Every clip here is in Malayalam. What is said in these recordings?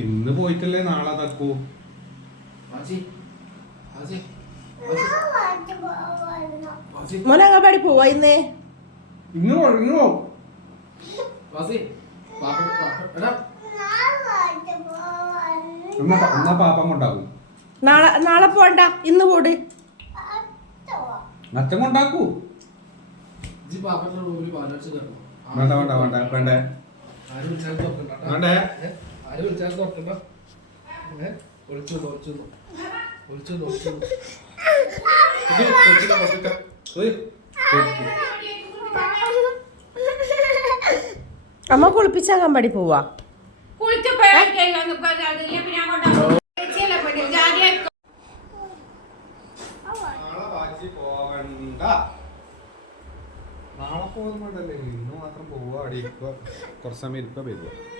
ഇന്ന് പോയിട്ടല്ലേ നാളെ തക്കൂ മോനങ്ങാടി പോവാ ഇന്ന് ഇന്ന് ഇങ്ങോ നാളെ പോണ്ട ഇന്ന് കൂട് മറ്റം കൊണ്ടാക്കൂ വേണ്ട വേണ്ട വേണ്ട വേണ്ടേ വേണ്ടേ ആര് വിളിച്ചാലും തുറക്കണ്ട ഒളിച്ചു ഒളിച്ചു ഒളിച്ചു ഒളിച്ചു അമ്മ കുളിപ്പിച്ചാകാൻ പാടി പോവാ കുളിച്ചപ്പോഴേക്കും കുറച്ചു സമയം ഇരിക്കുക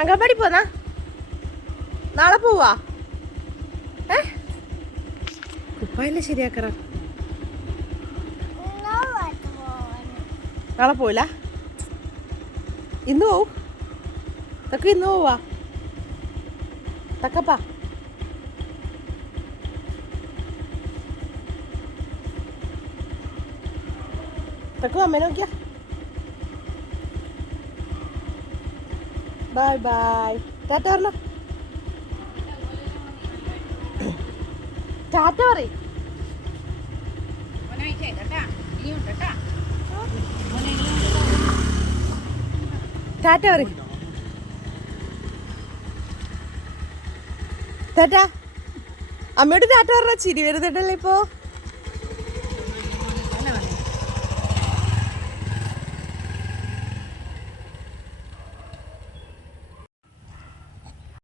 அங்க படி போனா நாளை போவா குப்பாயில சரியாக்கற நாளை போயில இன்னும் தக்க இன்னும் போவா தக்கப்பா தக்குவா மெனோக்கியா Bye bye. Tata orang. Tata orang. Mana ikhaya tata? Ini untuk tata. Mana ini untuk tata? Tata orang. Tata. Amir itu tata orang ciri. Berada di mana lepo?